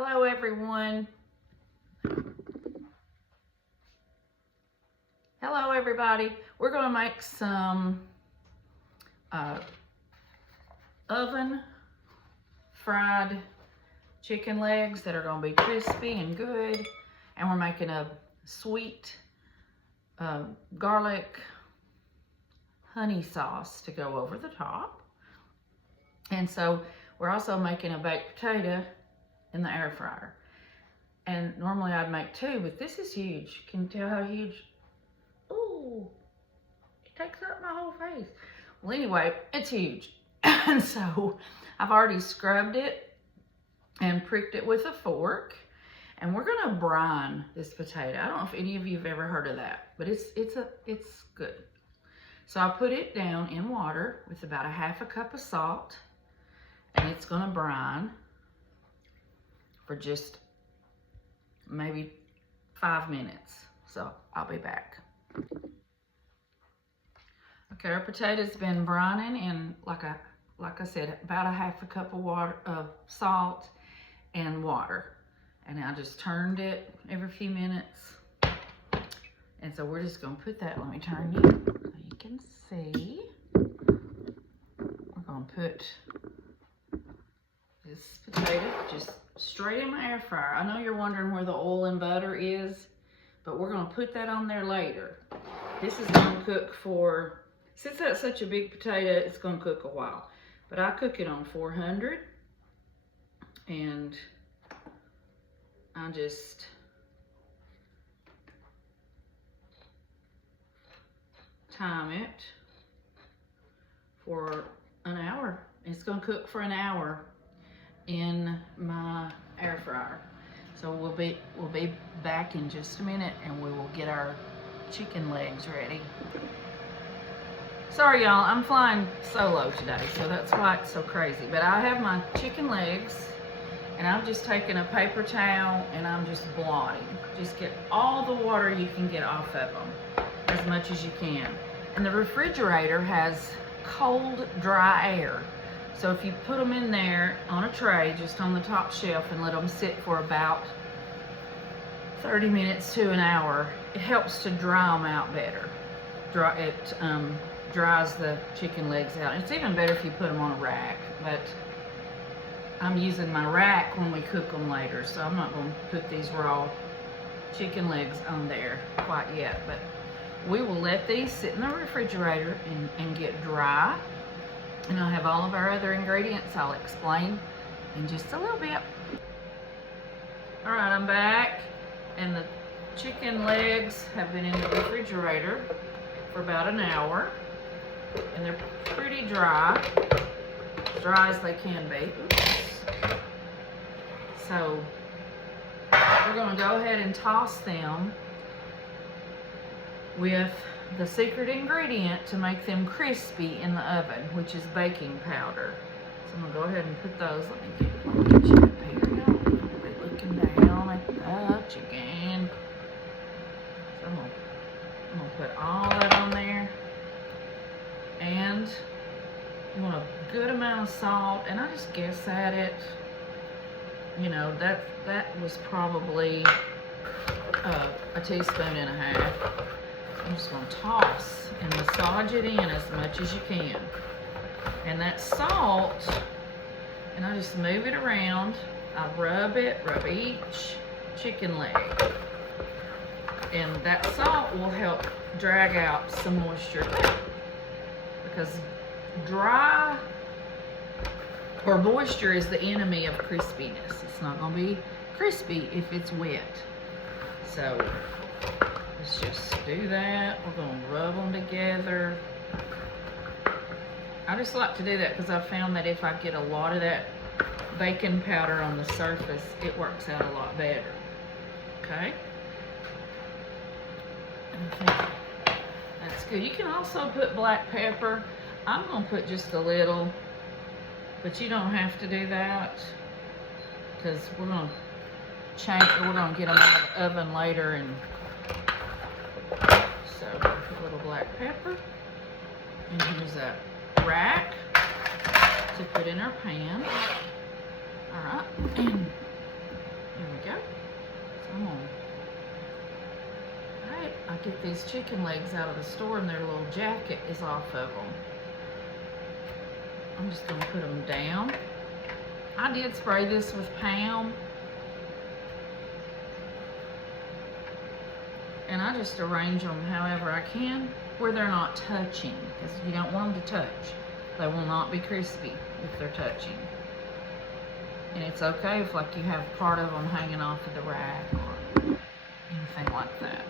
Hello everyone. Hello everybody. We're going to make some oven fried chicken legs that are going to be crispy and good. And we're making a sweet garlic honey sauce to go over the top. And so we're also making a baked potato in the air fryer. And normally I'd make two, but this is huge. Can you tell how huge? Ooh, it takes up my whole face. Well, anyway, it's huge. And so I've already scrubbed it and pricked it with a fork. And we're gonna brine this potato. I don't know if any of you have ever heard of that, but it's good. So I put it down in water with about a half a cup of salt, and it's gonna brine for just maybe 5 minutes. So I'll be back. Okay, our potato's been brining in, like I said, about a half a cup of water, of salt and water. And I just turned it every few minutes. And so we're just gonna put that, let me turn you so you can see. We're gonna put this potato just straight in my air fryer. I know you're wondering where the oil and butter is, but we're gonna put that on there later. This is gonna cook for, since that's such a big potato, it's gonna cook a while. But I cook it on 400, and I just time it for an hour. It's gonna cook for an hour in my air fryer. So we'll be back in just a minute, and we will get our chicken legs ready. Sorry y'all, I'm flying solo today, so that's why it's so crazy. But I have my chicken legs, and I've just taken a paper towel and I'm just blotting. Just get all the water you can get off of them, as much as you can. And the refrigerator has cold, dry air. So if you put them in there on a tray, just on the top shelf, and let them sit for about 30 minutes to an hour, it helps to dry them out better. It dries the chicken legs out. It's even better if you put them on a rack, but I'm using my rack when we cook them later, so I'm not going to put these raw chicken legs on there quite yet. But we will let these sit in the refrigerator and get dry. And I'll have all of our other ingredients I'll explain in just a little bit. All right, I'm back, and the chicken legs have been in the refrigerator for about an hour, and they're pretty dry, as dry as they can be. Oops. So we're gonna go ahead and toss them with the secret ingredient to make them crispy in the oven, which is baking powder. So I'm gonna go ahead and put those. Let me get you up here. I'll be looking down at the chicken. So I'm gonna put all that on there, and you want a good amount of salt. And I just guess at it, you know, that was probably a teaspoon and a half. I'm just going to toss and massage it in as much as you can. And that salt, and I just move it around. I rub each chicken leg. And that salt will help drag out some moisture, because dry or moisture is the enemy of crispiness. It's not going to be crispy if it's wet. So let's just do that. We're going to rub them together. I just like to do that because I found that if I get a lot of that baking powder on the surface, it works out a lot better. Okay? I think that's good. You can also put black pepper. I'm going to put just a little, but you don't have to do that, because we're going to change, we're going to get them out of the oven later. And so put a little black pepper, and here's a rack to put in our pan. All right, and get these chicken legs out of the store and their little jacket is off of them. I'm just gonna put them down. I did spray this with Pam. And I just arrange them however I can where they're not touching, because you don't want them to touch. They will not be crispy if they're touching. And it's okay if like you have part of them hanging off of the rack or anything like that.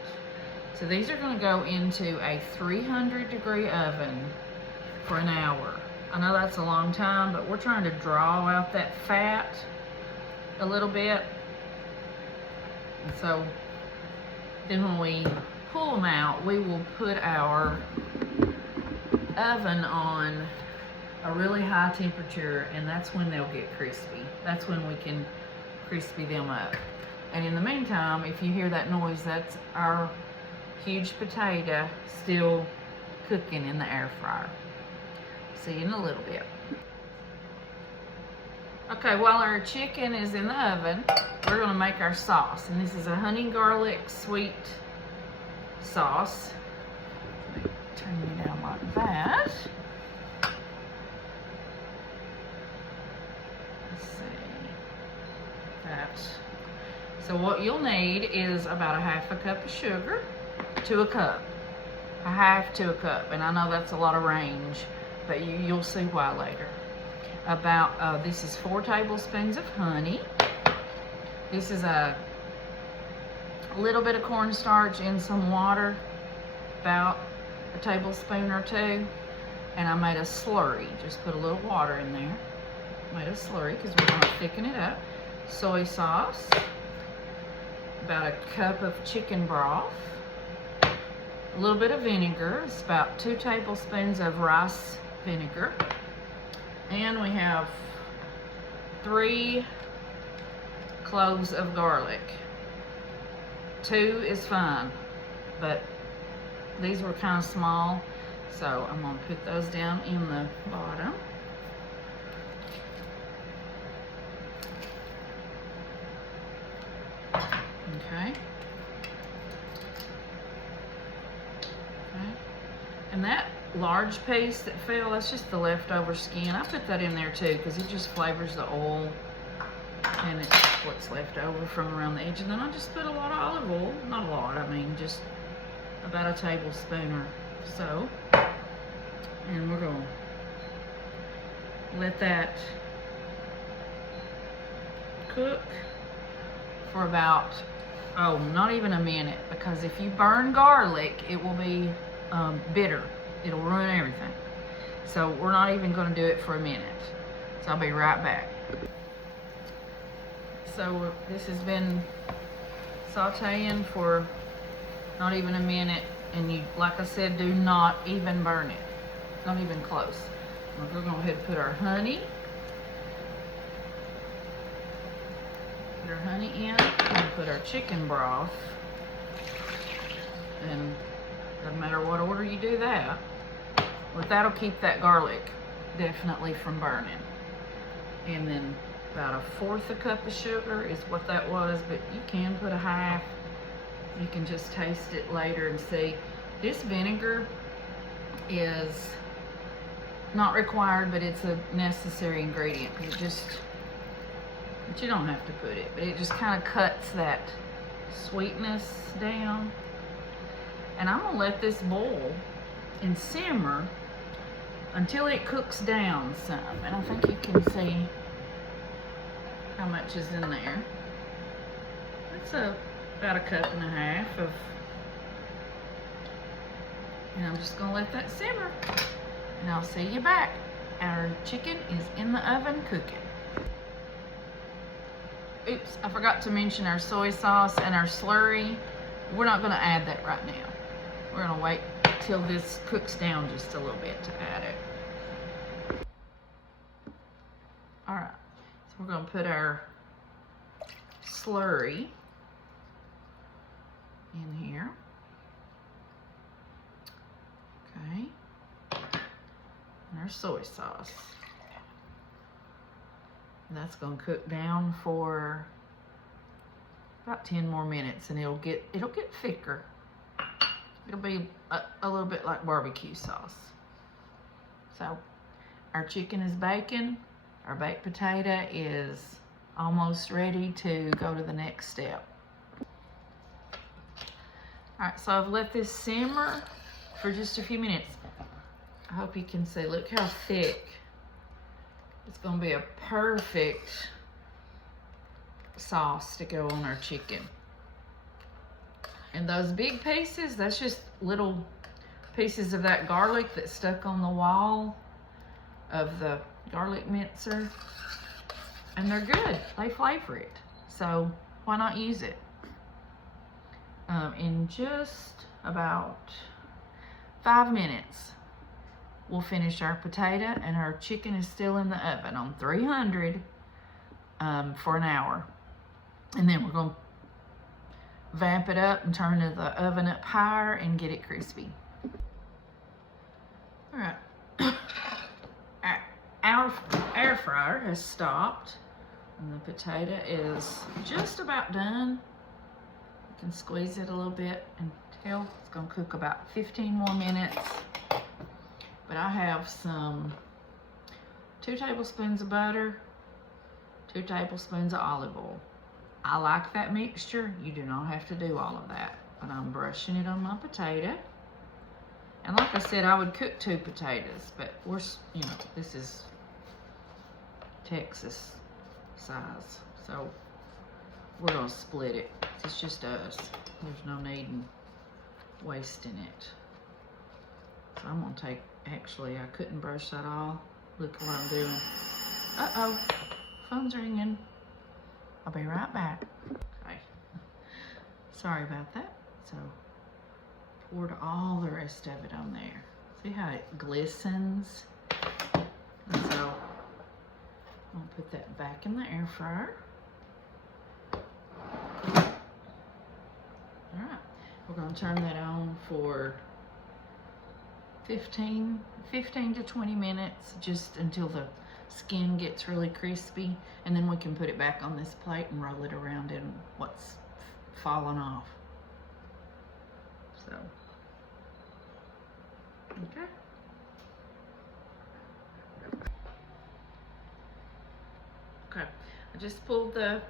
So these are gonna go into a 300-degree oven for an hour. I know that's a long time, but we're trying to draw out that fat a little bit. And so then when we pull them out, we will put our oven on a really high temperature, and that's when they'll get crispy. That's when we can crispy them up. And in the meantime, if you hear that noise, that's our huge potato still cooking in the air fryer. See you in a little bit. Okay, while our chicken is in the oven, we're gonna make our sauce. And this is a honey garlic sweet sauce. Let me turn you down like that. Let's see. That. So what you'll need is about a half a cup of sugar to a cup. A half to a cup. And I know that's a lot of range, but you'll see why later. About, this is 4 tablespoons of honey. This is a little bit of cornstarch in some water, about a tablespoon or 2. And I made a slurry, just put a little water in there. Made a slurry because we're gonna thicken it up. Soy sauce, about a cup of chicken broth, a little bit of vinegar, it's about 2 tablespoons of rice vinegar. And we have 3 cloves of garlic. 2 is fine, but these were kind of small, so I'm gonna put those down in the bottom. Okay. Okay. And that large piece that fell, that's just the leftover skin. I put that in there too because it just flavors the oil, and it's what's left over from around the edge. And then I just put a lot of olive oil, not a lot, I mean just about a tablespoon or so. And we're going to let that cook for about, oh, not even a minute, because if you burn garlic, it will be bitter. It'll ruin everything. So we're not even going to do it for a minute. So I'll be right back. So this has been sauteing for not even a minute, and you, like I said, do not even burn it. Not even close. We're going to go ahead and put our honey. Put our honey in, and put our chicken broth. And doesn't matter what order you do that, but that'll keep that garlic definitely from burning. And then about 1/4 a cup of sugar is what that was, but you can put a half. You can just taste it later and see. This vinegar is not required, but it's a necessary ingredient, because it just, but you don't have to put it, but it just kind of cuts that sweetness down. And I'm gonna let this boil and simmer until it cooks down some. And I think you can see how much is in there. It's about a cup and a half of, and I'm just gonna let that simmer. And I'll see you back. Our chicken is in the oven cooking. Oops, I forgot to mention our soy sauce and our slurry. We're not gonna add that right now. We're gonna wait till this cooks down just a little bit to add it. All right, so we're gonna put our slurry in here. Okay, and our soy sauce. And that's gonna cook down for about 10 more minutes, and it'll get thicker. It'll be a little bit like barbecue sauce. So our chicken is baking. Our baked potato is almost ready to go to the next step. All right, so I've let this simmer for just a few minutes. I hope you can see, look how thick. It's gonna be a perfect sauce to go on our chicken. And those big pieces, that's just little pieces of that garlic that stuck on the wall of the garlic mincer. And they're good, they flavor it. So why not use it? In just about 5 minutes, we'll finish our potato, and our chicken is still in the oven on 300 for an hour. And then we're gonna vamp it up and turn the oven up higher and get it crispy. All right, our air fryer has stopped and the potato is just about done. You can squeeze it a little bit until it's gonna cook about 15 more minutes. But I have 2 tablespoons of butter, 2 tablespoons of olive oil. I like that mixture. You do not have to do all of that, but I'm brushing it on my potato. And like I said, I would cook 2 potatoes, but this is Texas size, so we're gonna split it. It's just us. There's no need in wasting it. So I'm gonna take, actually, I couldn't brush that all. Look at what I'm doing. Uh-oh, phone's ringing. I'll be right back. Okay. Sorry about that. So, poured all the rest of it on there. See how it glistens? And so, I'm gonna put that back in the air fryer. All right, we're gonna turn that on for 15 to 20 minutes, just until the skin gets really crispy, and then we can put it back on this plate and roll it around in what's fallen off. So, okay. Okay, I just pulled the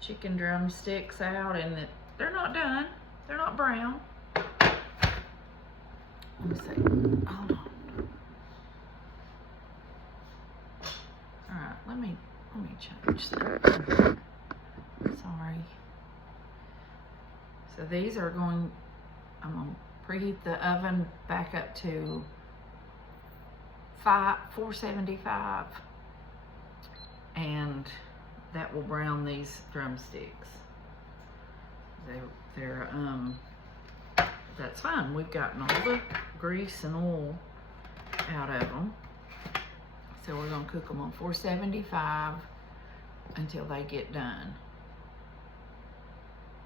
chicken drumsticks out, and they're not done. They're not brown. Let me see. Hold on. All right, let me change that. Sorry. So these are going. I'm gonna preheat the oven back up to 475, and that will brown these drumsticks. They're that's fine. We've gotten all the grease and oil out of them. So we're gonna cook them on 475 until they get done.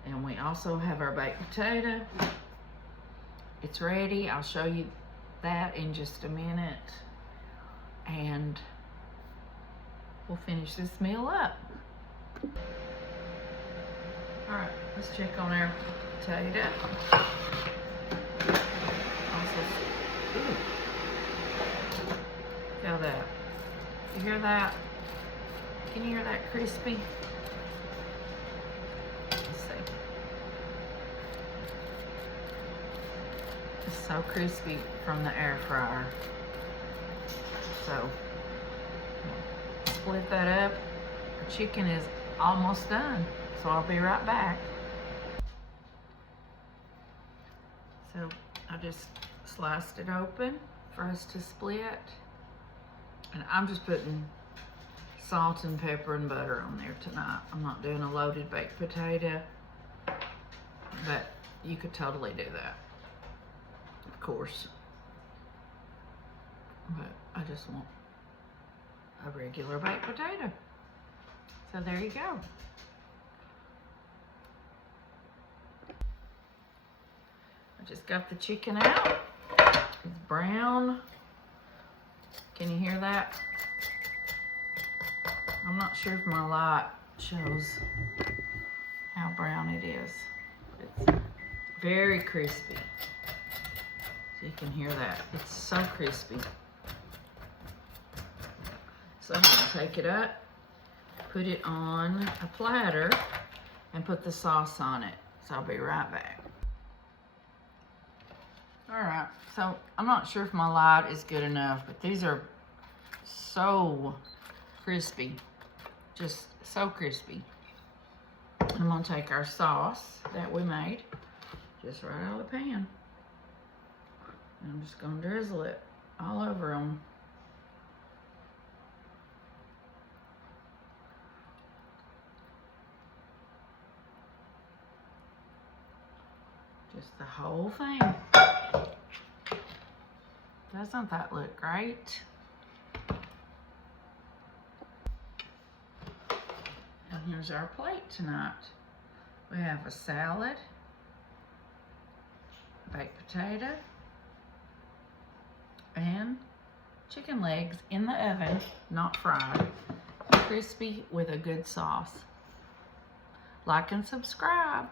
And we also have our baked potato. It's ready. I'll show you that in just a minute. And we'll finish this meal up. All right, let's check on our potato. Ooh. Feel that. You hear that? Can you hear that crispy? Let's see. It's so crispy from the air fryer. So, split that up. The chicken is almost done, so I'll be right back. So, I just sliced it open for us to split. And I'm just putting salt and pepper and butter on there tonight. I'm not doing a loaded baked potato, but you could totally do that, of course. But I just want a regular baked potato. So there you go. I just got the chicken out. It's brown. Can you hear that? I'm not sure if my light shows how brown it is. Very crispy. So you can hear that. It's so crispy. So I'm gonna take it up, put it on a platter, and put the sauce on it. So I'll be right back. All right, so I'm not sure if my light is good enough, but these are so crispy, just so crispy. I'm gonna take our sauce that we made, just right out of the pan. And I'm just gonna drizzle it all over them. Just the whole thing. Doesn't that look great? And here's our plate tonight. We have a salad, baked potato, and chicken legs in the oven, not fried, crispy with a good sauce. Like and subscribe.